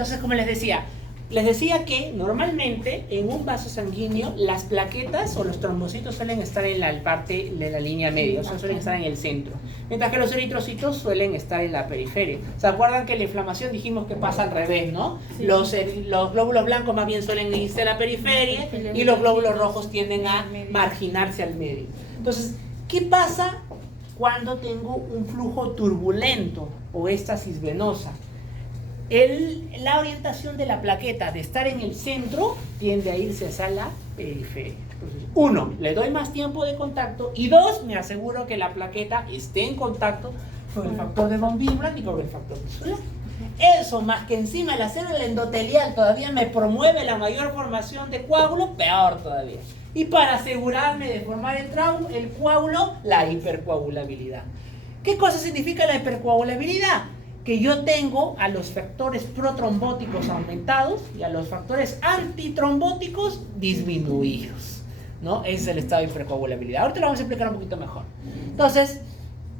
Entonces, como les decía que normalmente en un vaso sanguíneo las plaquetas o los trombocitos suelen estar en la parte de la línea media, o sea, suelen estar en el centro, mientras que los eritrocitos suelen estar en la periferia. ¿Se acuerdan que la inflamación dijimos que pasa al revés, no? Sí. Los glóbulos blancos más bien suelen irse a la periferia y los glóbulos rojos tienden a marginarse al medio. Entonces, ¿qué pasa cuando tengo un flujo turbulento o éstasis venosa? La orientación de la plaqueta de estar en el centro tiende a irse hacia la periferia. Entonces, 1, le doy más tiempo de contacto, y 2, me aseguro que la plaqueta esté en contacto con el factor de von Willebrand y con el factor tisular. Eso, más que encima la célula endotelial todavía me promueve la mayor formación de coágulo, peor todavía. Y para asegurarme de formar el coágulo, la hipercoagulabilidad. ¿Qué cosa significa la hipercoagulabilidad? Que yo tengo a los factores protrombóticos aumentados y a los factores antitrombóticos disminuidos, ¿no? Ese es el estado de hipercoagulabilidad. Ahorita lo vamos a explicar un poquito mejor. Entonces,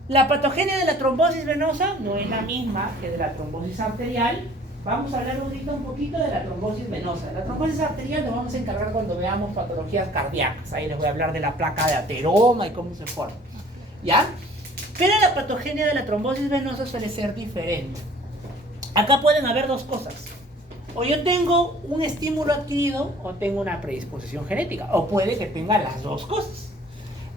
la patogenia de la trombosis venosa no es la misma que de la trombosis arterial. Vamos a hablar ahorita un poquito de la trombosis venosa. La trombosis arterial nos vamos a encargar cuando veamos patologías cardíacas. Ahí les voy a hablar de la placa de ateroma y cómo se forma, ¿ya? Pero la patogenia de la trombosis venosa suele ser diferente. Acá pueden haber dos cosas. O yo tengo un estímulo adquirido o tengo una predisposición genética. O puede que tenga las dos cosas.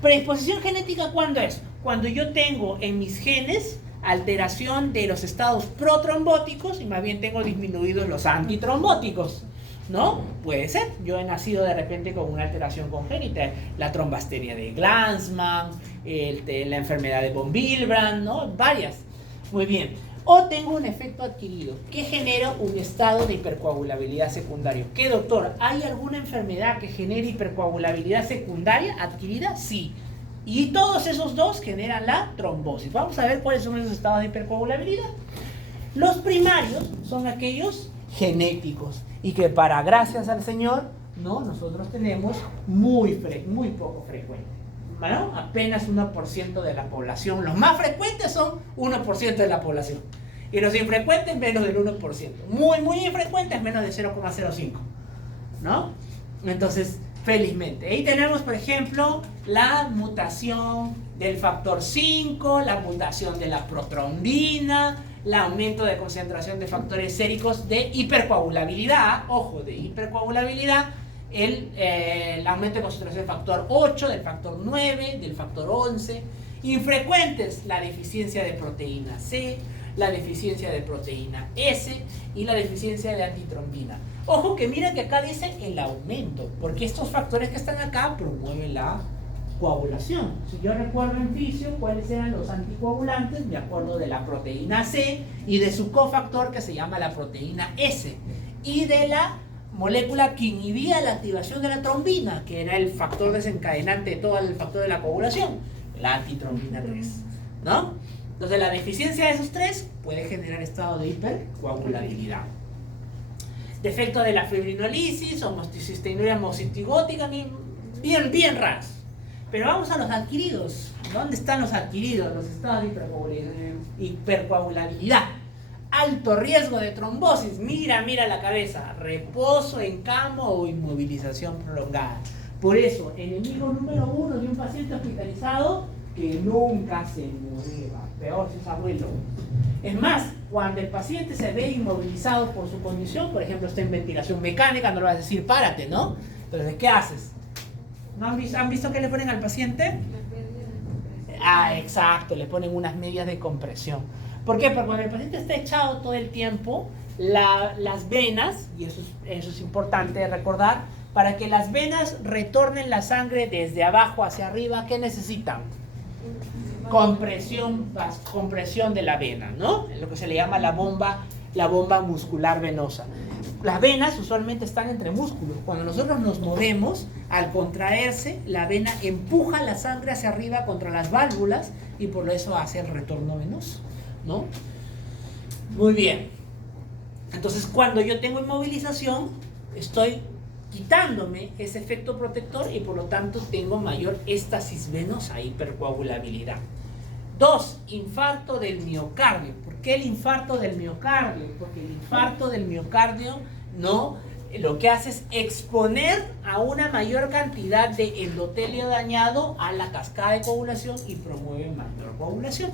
Predisposición genética, ¿cuándo es? Cuando yo tengo en mis genes alteración de los estados protrombóticos y más bien tengo disminuidos los antitrombóticos, ¿no? Puede ser. Yo he nacido de repente con una alteración congénita, la trombastenia de Glanzmann, la enfermedad de von Willebrand, ¿no? Varias. Muy bien. O tengo un efecto adquirido que genera un estado de hipercoagulabilidad secundario. ¿Qué, doctor? ¿Hay alguna enfermedad que genere hipercoagulabilidad secundaria adquirida? Sí. Y todos esos dos generan la trombosis. Vamos a ver cuáles son esos estados de hipercoagulabilidad. Los primarios son aquellos genéticos y que gracias al Señor, ¿no? Nosotros tenemos muy poco frecuente, ¿no? Apenas 1% de la población. Los más frecuentes son 1% de la población y los infrecuentes menos del 1%. Muy infrecuentes menos de 0,05, ¿no? Entonces, felizmente. Ahí tenemos, por ejemplo, la mutación del factor 5, la mutación de la protrombina, el aumento de concentración de factores séricos de hipercoagulabilidad, ojo, de hipercoagulabilidad, el aumento de concentración del factor 8, del factor 9, del factor 11. Infrecuentes, la deficiencia de proteína C, la deficiencia de proteína S y la deficiencia de antitrombina. Ojo que mira que acá dice el aumento, porque estos factores que están acá promueven la coagulación. Si yo recuerdo en fisio cuáles eran los anticoagulantes, me acuerdo de la proteína C y de su cofactor que se llama la proteína S y de la molécula que inhibía la activación de la trombina, que era el factor desencadenante de todo el factor de la coagulación, la antitrombina 3, ¿no? Entonces la deficiencia de esos tres puede generar estado de hipercoagulabilidad. Defecto de la fibrinolisis, homocisteinuria homocigótica, bien raras. Pero vamos a los adquiridos. ¿Dónde están los adquiridos? Los estados de hipercoagulabilidad. Alto riesgo de trombosis. Mira la cabeza. Reposo en cama o inmovilización prolongada. Por eso, enemigo número 1 de un paciente hospitalizado, que nunca se mueva. Peor si es abuelo. Es más, cuando el paciente se ve inmovilizado por su condición, por ejemplo, está en ventilación mecánica, no le vas a decir párate, ¿no? Entonces, ¿qué haces? ¿No han visto qué le ponen al paciente? Ah, exacto, le ponen unas medias de compresión. ¿Por qué? Porque cuando el paciente está echado todo el tiempo, las venas, y eso es importante recordar, para que las venas retornen la sangre desde abajo hacia arriba, ¿qué necesitan? Compresión de la vena, ¿no? Lo que se le llama la bomba muscular venosa. Las venas usualmente están entre músculos. Cuando nosotros nos movemos, al contraerse, la vena empuja la sangre hacia arriba contra las válvulas y por eso hace el retorno venoso, ¿no? Muy bien. Entonces, cuando yo tengo inmovilización, estoy quitándome ese efecto protector y por lo tanto tengo mayor éstasis venosa, hipercoagulabilidad. 2, infarto del miocardio. ¿Por qué el infarto del miocardio? Porque el infarto del miocardio lo que hace es exponer a una mayor cantidad de endotelio dañado a la cascada de coagulación y promueve mayor coagulación.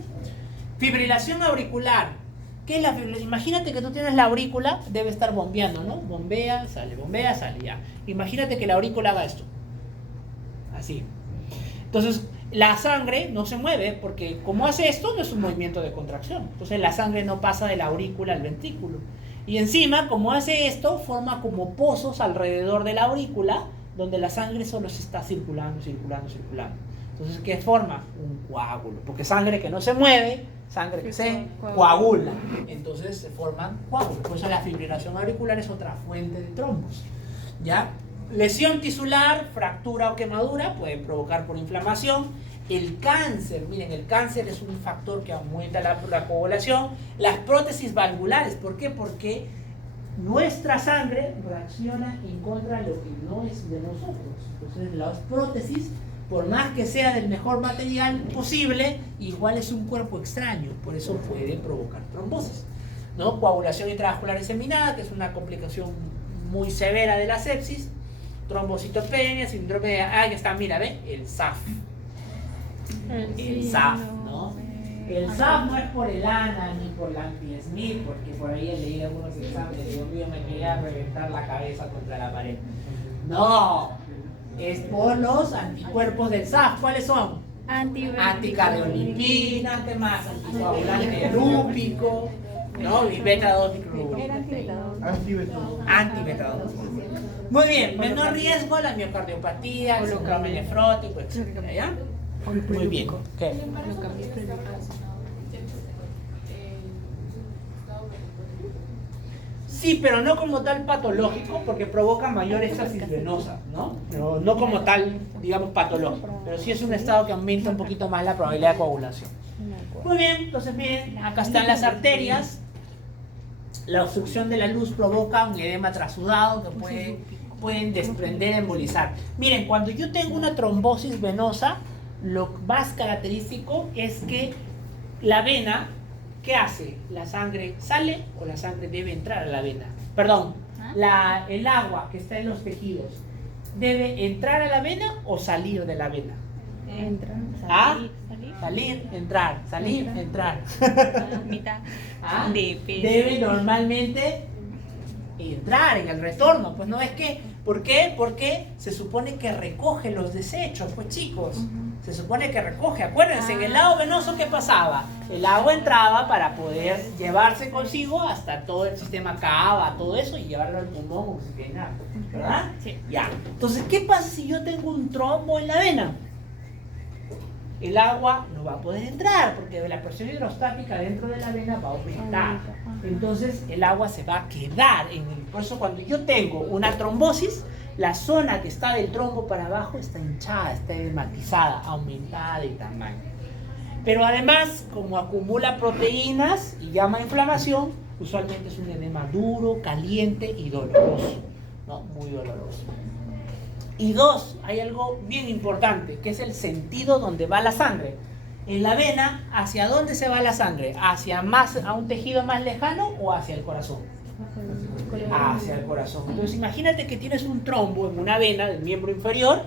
Fibrilación auricular. ¿Qué es la fibrilación? Imagínate que tú tienes la aurícula, debe estar bombeando, ¿no? Bombea, sale, ya. Imagínate que la aurícula haga esto. Así. Entonces, la sangre no se mueve porque como hace esto no es un movimiento de contracción. Entonces la sangre no pasa de la aurícula al ventrículo. Y encima, como hace esto, forma como pozos alrededor de la aurícula donde la sangre solo se está circulando. Entonces, ¿qué forma? Un coágulo. Porque sangre que no se mueve, sangre que se coagula. Entonces se forman coágulos. Por eso la fibrilación auricular es otra fuente de trombos. ¿Ya? Lesión tisular, fractura o quemadura pueden provocar por inflamación. El cáncer, miren, el cáncer es un factor que aumenta la coagulación. Las prótesis valvulares, ¿por qué? Porque nuestra sangre reacciona en contra de lo que no es de nosotros. Entonces las prótesis, por más que sea del mejor material posible, igual es un cuerpo extraño, por eso puede provocar trombosis, ¿no? Coagulación intravascular diseminada, que es una complicación muy severa de la sepsis. Trombocitopenia, síndrome de... ya está, mira, ¿ven? El SAF. El SAF, ¿no? El SAF no es por el ANA ni por la anti-SNP, porque por ahí leí algunos exámenes y Dios mío, me quería reventar la cabeza contra la pared. No, es por los anticuerpos del SAF. ¿Cuáles son? Anticardiolipina, ¿qué más? Anticoagulante lúpico, ¿no? Y beta-2 Antibeta-2. Muy bien, menor riesgo la miocardiopatía, el síndrome nefrótico, etc. ¿Ya? Muy bien. ¿Qué? Sí, pero no como tal patológico, porque provoca mayor éxtasis venosa, ¿no? Pero no como tal, digamos, patológico. Pero sí es un estado que aumenta un poquito más la probabilidad de coagulación. Muy bien, entonces miren, acá están las arterias. La obstrucción de la luz provoca un edema trasudado que pueden desprender, embolizar. Miren, cuando yo tengo una trombosis venosa, lo más característico es que la vena, ¿qué hace? ¿La sangre sale o la sangre debe entrar a la vena? Perdón, el agua que está en los tejidos, ¿debe entrar a la vena o salir de la vena? Entra, Salir, entrar, salir, entrar. Mitad. Debe normalmente entrar en el retorno. Pues no es que, ¿por qué? Porque se supone que recoge los desechos, pues chicos. Se supone que recoge. Acuérdense, en el lado venoso, ¿qué pasaba? El agua entraba para poder llevarse consigo hasta todo el sistema cava, todo eso, y llevarlo al pulmón oxigenado, ¿verdad? Sí. Ya. Entonces, ¿qué pasa si yo tengo un trombo en la vena? El agua no va a poder entrar porque la presión hidrostática dentro de la vena va a aumentar. Entonces el agua se va a quedar por eso cuando yo tengo una trombosis, la zona que está del trombo para abajo está hinchada, está edematizada, aumentada de tamaño. Pero además, como acumula proteínas y llama inflamación, usualmente es un edema duro, caliente y doloroso, ¿no? Muy doloroso. Y 2, hay algo bien importante, que es el sentido donde va la sangre. En la vena, ¿hacia dónde se va la sangre? ¿A un tejido más lejano o hacia el corazón? Hacia el corazón. Entonces imagínate que tienes un trombo en una vena del miembro inferior,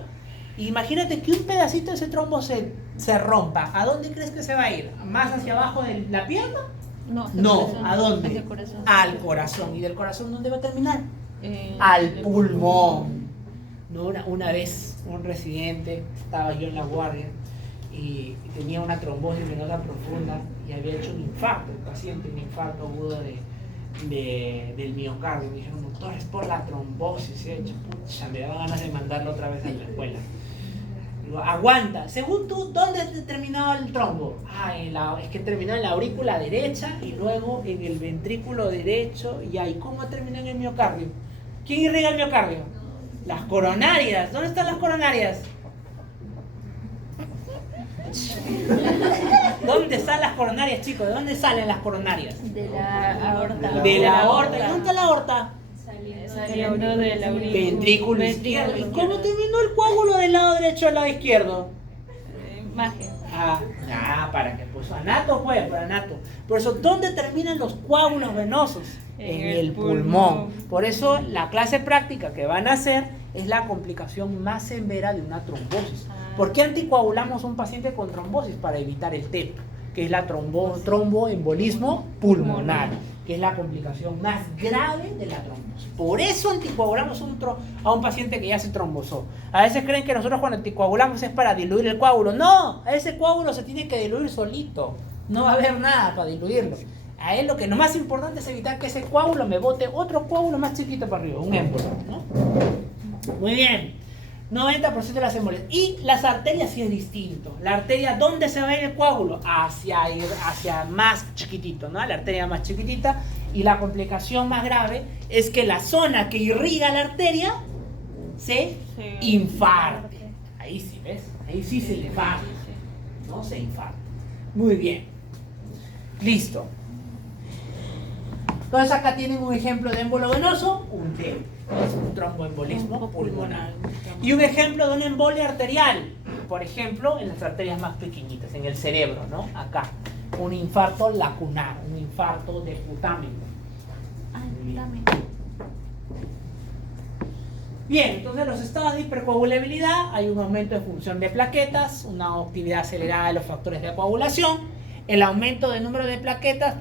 y imagínate que un pedacito de ese trombo se rompa. ¿A dónde crees que se va a ir? ¿Más hacia abajo de la pierna? No, ¿a dónde? Hacia el corazón. Al corazón. ¿Y del corazón dónde va a terminar? Al pulmón. No, una vez un residente, estaba yo en la guardia y tenía una trombosis venosa profunda y había hecho un infarto, el paciente, un infarto agudo del miocardio. Me dijeron, doctor, es por la trombosis. He hecho, pucha, me daba ganas de mandarlo otra vez a la escuela. Digo, aguanta, según tú, ¿dónde terminaba el trombo? Es que terminó en la aurícula derecha y luego en el ventrículo derecho. ¿Y cómo terminó en el miocardio? ¿Quién irriga el miocardio? Las coronarias. ¿Dónde están las coronarias? ¿Dónde están las coronarias, chicos? ¿De dónde salen las coronarias? De la aorta. De la aorta. ¿Y dónde está la aorta? Saliendo del aurículo. Ventrículo izquierdo. ¿Y cómo terminó el coágulo del lado derecho al lado izquierdo? Margen. Para que pues anato pues, para anato. Por eso, ¿dónde terminan los coágulos venosos? En el pulmón. Por eso, la clase práctica que van a hacer es la complicación más severa de una trombosis. ¿Por qué anticoagulamos a un paciente con trombosis? Para evitar el TEP, que es la tromboembolismo pulmonar, que es la complicación más grave de la trombosis. Por eso anticoagulamos a un paciente que ya se trombosó. A veces creen que nosotros cuando anticoagulamos es para diluir el coágulo. No, a ese coágulo se tiene que diluir solito. No va a haber nada para diluirlo. A él lo que lo más importante es evitar que ese coágulo me bote otro coágulo más chiquito para arriba, un émbolo, ¿no? Muy bien. 90% de las embolias. Y las arterias sí es distinto. La arteria, ¿dónde se va a ir el coágulo? Hacia más chiquitito, ¿no? La arteria más chiquitita. Y la complicación más grave es que la zona que irriga la arteria se infarte. Ahí sí, ¿ves? Ahí sí se le va, ¿no? Se infarta. Muy bien. Listo. Entonces acá tienen un ejemplo de émbolo venoso, un TEP, es un tromboembolismo pulmonar. Y un ejemplo de una embolia arterial, por ejemplo, en las arterias más pequeñitas, en el cerebro, ¿no? Acá, un infarto lacunar, un infarto de putamen. Bien, entonces los estados de hipercoagulabilidad, hay un aumento en función de plaquetas, una actividad acelerada de los factores de coagulación. El aumento del número de plaquetas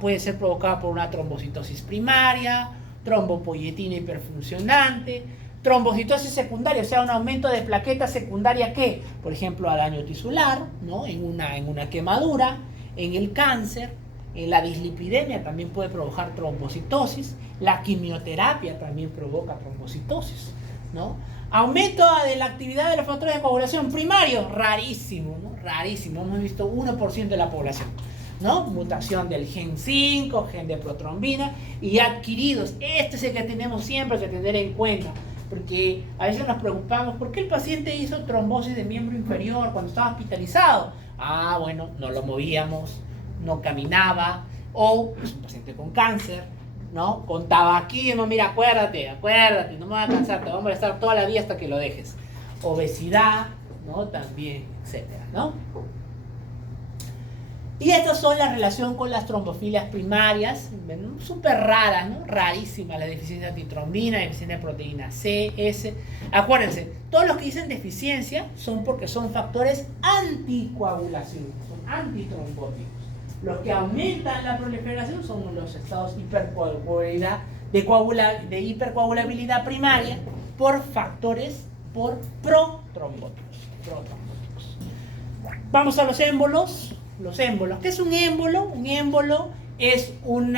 puede ser provocado por una trombocitosis primaria, trombopoyetina hiperfuncionante, trombocitosis secundaria, o sea, un aumento de plaquetas secundaria que, por ejemplo, a daño tisular, ¿no? en una quemadura, en el cáncer, en la dislipidemia también puede provocar trombocitosis, la quimioterapia también provoca trombocitosis, ¿no? Aumento de la actividad de los factores de coagulación primarios, rarísimo, ¿no? Rarísimo, hemos visto 1% de la población, ¿no? Mutación del gen 5, gen de protrombina y adquiridos. Este es el que tenemos siempre que tener en cuenta, porque a veces nos preocupamos, ¿por qué el paciente hizo trombosis de miembro inferior cuando estaba hospitalizado? Bueno, no lo movíamos, no caminaba, o es un paciente con cáncer, ¿no? Con tabaquismo, mira, acuérdate, no me voy a cansar, te vamos a molestar toda la vida hasta que lo dejes. Obesidad, ¿no? También, etcétera, ¿no? Y estas son la relación con las trombofilias primarias, súper raras, ¿no? Rarísimas, la deficiencia de antitrombina, deficiencia de proteína C, S. Acuérdense, todos los que dicen deficiencia son porque son factores anticoagulación, son antitrombóticos. Los que aumentan la proliferación son los estados de hipercoagulabilidad primaria por protrombóticos. Vamos a los émbolos. Los émbolos. ¿Qué es un émbolo? Un émbolo es un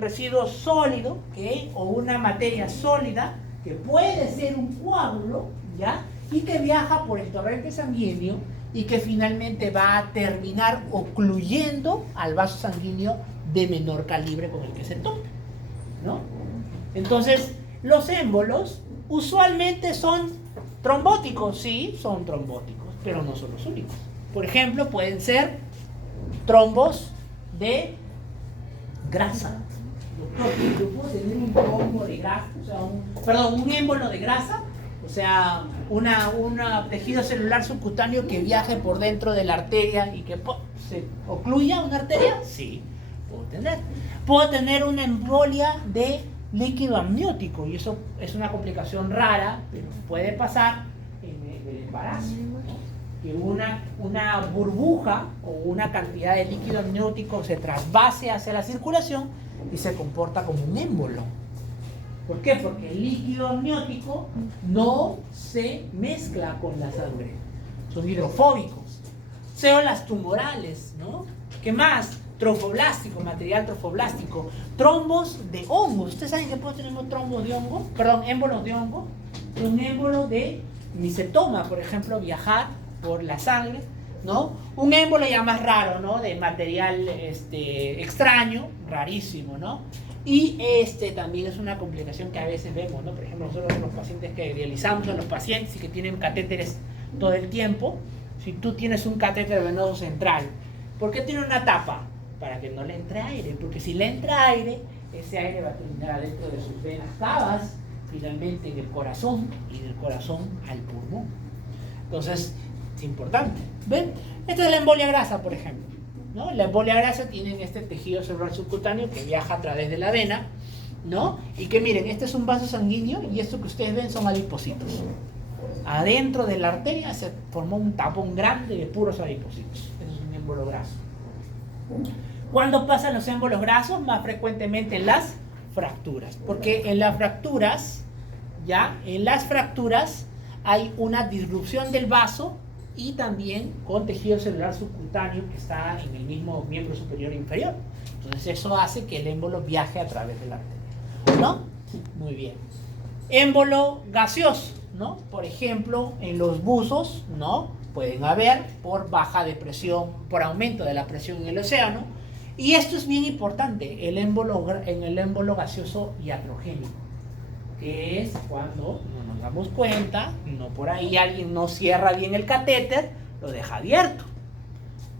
residuo sólido, ¿okay? O una materia sólida que puede ser un coágulo, ¿ya? Y que viaja por el torrente sanguíneo y que finalmente va a terminar ocluyendo al vaso sanguíneo de menor calibre con el que se toca, ¿no? Entonces, los émbolos usualmente son trombóticos, sí, son trombóticos, pero no son los únicos. Por ejemplo, pueden ser trombos de grasa. Doctor, ¿yo puedo tener un trombo de grasa? O sea, un émbolo de grasa. O sea, un tejido celular subcutáneo que viaje por dentro de la arteria y que se ocluya una arteria. Sí, puedo tener. Puedo tener una embolia de líquido amniótico y eso es una complicación rara, pero puede pasar en el embarazo, ¿no? Que una burbuja o una cantidad de líquido amniótico se trasvase hacia la circulación y se comporta como un émbolo. ¿Por qué? Porque el líquido amniótico no se mezcla con la sangre. Son hidrofóbicos. Células tumorales, ¿no? ¿Qué más? Trofoblástico, material trofoblástico. Trombos de hongos. ¿Ustedes saben que puedo tener un trombo de hongo? Perdón, émbolos de hongo. Un émbolo de micetoma, por ejemplo, viajar por la sangre, ¿no? Un émbolo ya más raro, ¿no? De material extraño, rarísimo, ¿no? Y también es una complicación que a veces vemos, ¿no? Por ejemplo, nosotros en los pacientes que dializamos a los pacientes y que tienen catéteres todo el tiempo, si tú tienes un catéter venoso central, ¿por qué tiene una tapa? Para que no le entre aire, porque si le entra aire, ese aire va a terminar adentro de sus venas finalmente en el corazón y del corazón al pulmón. Entonces, Es importante. ¿Ven? Esta es la embolia grasa, por ejemplo, ¿no? La embolia grasa tiene este tejido cerebral subcutáneo que viaja a través de la vena, ¿no? Y que miren, este es un vaso sanguíneo y esto que ustedes ven son adipocitos. Adentro de la arteria se formó un tapón grande de puros adipocitos. Eso es un émbolo graso. ¿Cuándo pasan los émbolos grasos? Más frecuentemente en las fracturas. Porque en las fracturas, ¿ya? En las fracturas hay una disrupción del vaso y también con tejido celular subcutáneo que está en el mismo miembro superior e inferior. Entonces eso hace que el émbolo viaje a través de la arteria, ¿no? Muy bien. Émbolo gaseoso, ¿no? Por ejemplo, en los buzos, ¿no? Pueden haber por baja de presión, por aumento de la presión en el océano. Y esto es bien importante, en el émbolo gaseoso iatrogénico, que es cuando no nos damos cuenta, no por ahí alguien no cierra bien el catéter, lo deja abierto.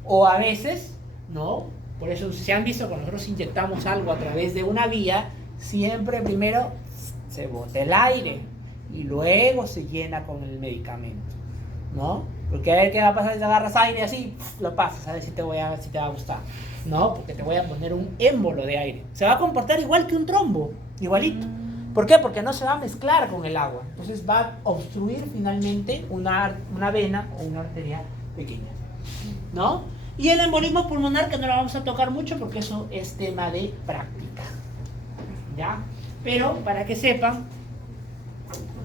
O a veces, ¿no? Por eso se han visto cuando nosotros inyectamos algo a través de una vía, siempre primero se bota el aire y luego se llena con el medicamento, ¿no? Porque a ver qué va a pasar si te agarras aire así, lo pasas, a ver si te va a gustar. No, porque te voy a poner un émbolo de aire. Se va a comportar igual que un trombo, igualito. ¿Por qué? Porque no se va a mezclar con el agua. Entonces va a obstruir finalmente una vena o una arteria pequeña, ¿no? Y el embolismo pulmonar, que no lo vamos a tocar mucho porque eso es tema de práctica, ¿ya? Pero para que sepan,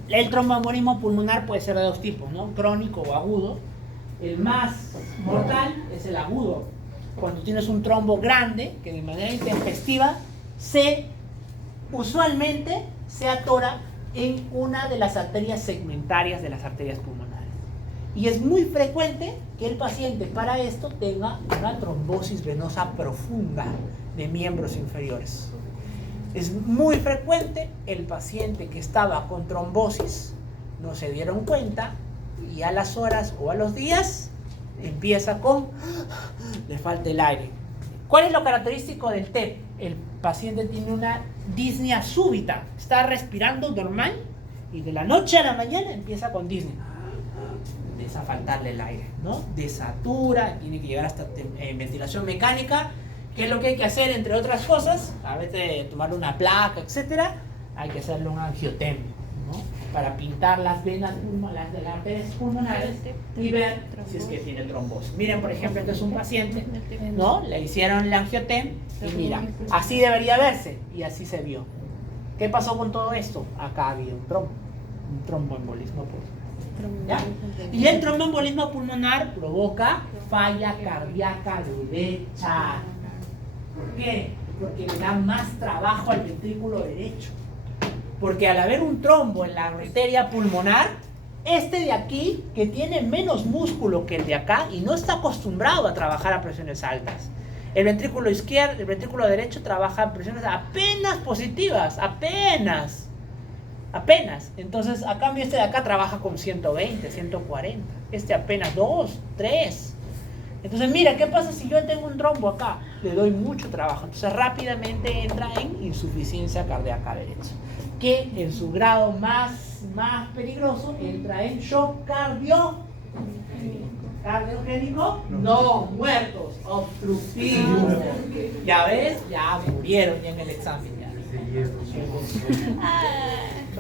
el tromboembolismo pulmonar puede ser de dos tipos, ¿no? Crónico o agudo. El más mortal es el agudo, cuando tienes un trombo grande que de manera intempestiva usualmente se atora en una de las arterias segmentarias de las arterias pulmonares. Y es muy frecuente que el paciente para esto tenga una trombosis venosa profunda de miembros inferiores. Es muy frecuente el paciente que estaba con trombosis, no se dieron cuenta y a las horas o a los días empieza con le falta el aire. ¿Cuál es lo característico del TEP? El paciente tiene una disnea súbita, está respirando normal y de la noche a la mañana empieza con disnea. Empieza a faltarle el aire, ¿no? Desatura, tiene que llegar hasta ventilación mecánica. ¿Qué es lo que hay que hacer? Entre otras cosas, a veces de tomar una placa, etcétera, hay que hacerle un angiotemio, ¿no? Para pintar las venas de las arterias pulmonares y ver si es que tiene trombosis. Miren, por ejemplo, este es un paciente, ¿no? Le hicieron el angiotem y mira, así debería verse y así se vio. ¿Qué pasó con todo esto? Acá había un tromboembolismo pulmonar, ¿ya? Y el tromboembolismo pulmonar provoca falla cardíaca derecha. ¿Por qué? Porque le da más trabajo al ventrículo derecho. Porque al haber un trombo en la arteria pulmonar, este de aquí, que tiene menos músculo que el de acá y no está acostumbrado a trabajar a presiones altas. El ventrículo derecho trabaja a presiones apenas positivas, apenas. Entonces, a cambio este de acá trabaja con 120, 140. Este apenas 2, 3. Entonces, mira, ¿qué pasa si yo tengo un trombo acá? Le doy mucho trabajo. Entonces, rápidamente entra en insuficiencia cardíaca derecha, que en su grado más peligroso entra en shock cardiogénico, no, muertos, obstructivos. Ya ves, ya murieron ya en el examen. Ya.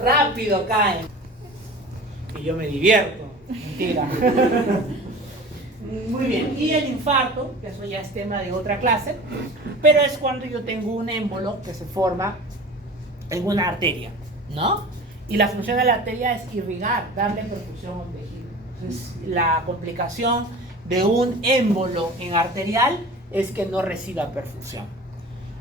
Rápido caen. Y yo me divierto. Mentira. Muy bien, y el infarto, que eso ya es tema de otra clase, pero es cuando yo tengo un émbolo que se forma en una arteria, ¿no? Y la función de la arteria es irrigar, darle perfusión a un tejido. Entonces, la complicación de un émbolo en arterial es que no reciba perfusión.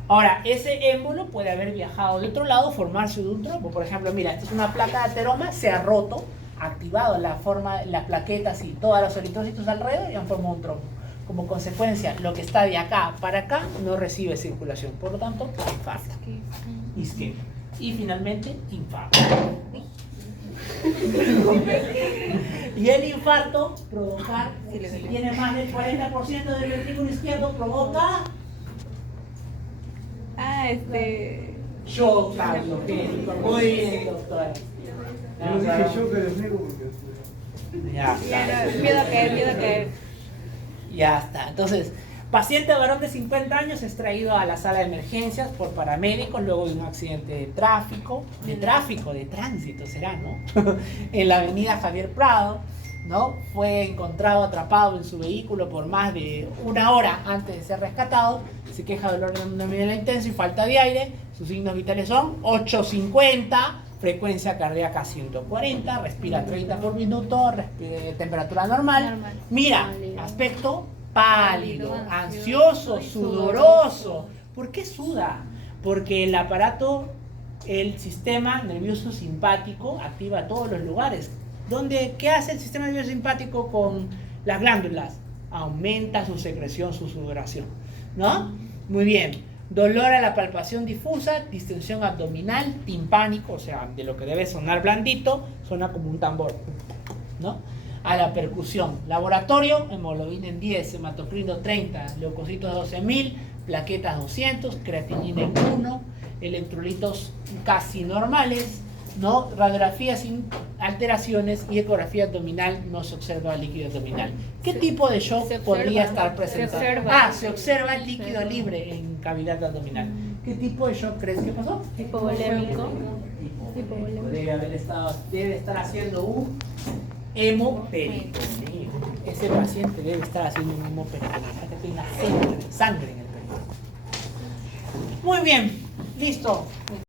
Ahora, ese émbolo puede haber viajado de otro lado, formarse de un trombo. Por ejemplo, mira, esta es una placa de ateroma, se ha roto, activado las plaquetas y todos los eritrocitos alrededor y han formado un trombo. Como consecuencia, lo que está de acá para acá no recibe circulación, por lo tanto, infarto isquémico. Y finalmente, infarto. Y el infarto provoca, si tiene más del 40% del ventrículo izquierdo, provoca shock cardiogénico. Muy bien, doctora. Yo dije shock cardiogénico porque Ya Ya está. no, miedo a caer, miedo a caer. Ya está. Entonces, paciente varón de 50 años es traído a la sala de emergencias por paramédicos luego de un accidente de tránsito será, ¿no? En la avenida Javier Prado, ¿no? Fue encontrado atrapado en su vehículo por más de una hora antes de ser rescatado. Se queja de dolor abdominal intenso y falta de aire. Sus signos vitales son 850, frecuencia cardíaca 140, respira 30 por minuto, temperatura normal. Mira, Pálido. aspecto pálido, Pálido, ansioso, ansioso y sudoroso. ¿Por qué suda? Porque el aparato, el sistema nervioso simpático activa todos los lugares. ¿Qué hace el sistema nervioso simpático con las glándulas? Aumenta su secreción, su sudoración, ¿no? Muy bien. Dolor a la palpación difusa, distensión abdominal, timpánico, o sea, de lo que debe sonar blandito, suena como un tambor, ¿no? A la percusión. Laboratorio, hemoglobina en 10, hematocrino 30, leucocitos 12.000, plaquetas 200, creatinina en 1, electrolitos casi normales, ¿no? Radiografía sin alteraciones y ecografía abdominal, no se observa líquido abdominal. ¿Qué tipo de shock podría estar presentado? Se observa el líquido libre en cavidad abdominal. ¿Qué tipo de shock crees que pasó? Hipovolémico. Debe estar haciendo un hemoperitoneo. Ese paciente debe estar haciendo un hemoperitoneo. Que tenga sangre en el peritón. Muy bien, listo.